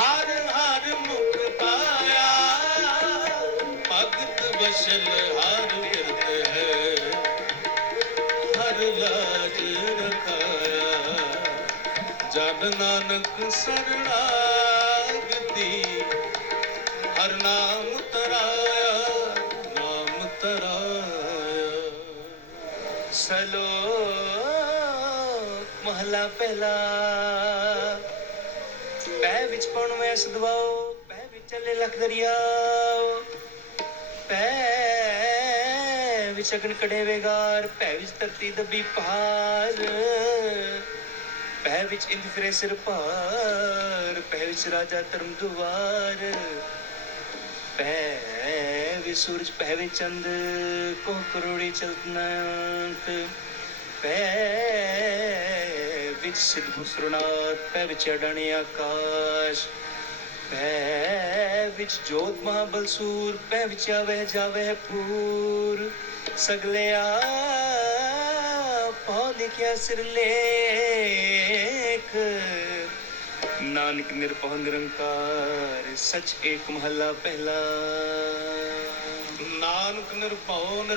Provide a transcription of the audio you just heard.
ਹਰ ਹਰ ਮੁਖ ਪਾਇਆ। ਭਗਤ ਬਸਲ ਹਰ ਕਿਰਤ ਹੈ। ਹਰ ਲਾਜ ਰਖਾਇਆ। ਜਨ ਨਾਨਕ ਸਰਣਾਗਤੀ ਹਰ ਨਾਮ ਤਰਾਇਆ ਨਾਮ ਤਰਾਇਆ। ਸਲੋ ਮਹਲਾ ਪਹਿਲਾ। ਪੈ ਵਿੱਚ ਪਉਣ ਵੈਸ ਦਵਾਓ ਪੈ ਵਿੱਚ ਚੱਲੇ ਲਖ ਦਰਿਆਓ ਪੈ ਵਿੱਚ ਅਗਨ ਕੜੇ ਵੇਗਾਰ ਪੈ ਵਿੱਚ ਧਰਤੀ ਦੱਬੀ ਪਹਾੜ। ਪੈ ਵਿੱਚ ਇੰਦ ਫਿਰੇ ਸਿਰ ਭਾਰ ਪੈ ਵਿੱਚ ਰਾਜਾ ਧਰਮ ਦੁਆਰ। ਪੈ ਵਿੱਚ ਸੂਰਜ ਪੈ ਵਿੱਚ ਚੰਦ, ਕੋ ਕਰੋੜੀ ਚਲਤਨਾੰਤ ਪੈ ਵਿੱਚ ਸਿੱਧ ਗੁਸਰਨਾਥ ਪੈ ਵਿੱਚ ਅਡਾਣੀ ਆਕਾਸ਼। ਪੈ ਵਿੱਚ ਜੋਤ ਮਹਾਬਲ ਸੂਰ, ਪੈ ਵਿੱਚ ਆਵੇ, ਜਾਵੇ ਪੂਰ ਸਗਲਿਆ ਪਾ ਲਿਖਿਆ ਸਿਰ ਲੇਖ। ਨਾਨਕ ਨਿਰਭਉ ਨਿਰੰਕਾਰ, ਸਚ ਏਕ ਮਹੱਲਾ ਪਹਿਲਾ। ਨਾਨਕ ਨਿਰਭਉ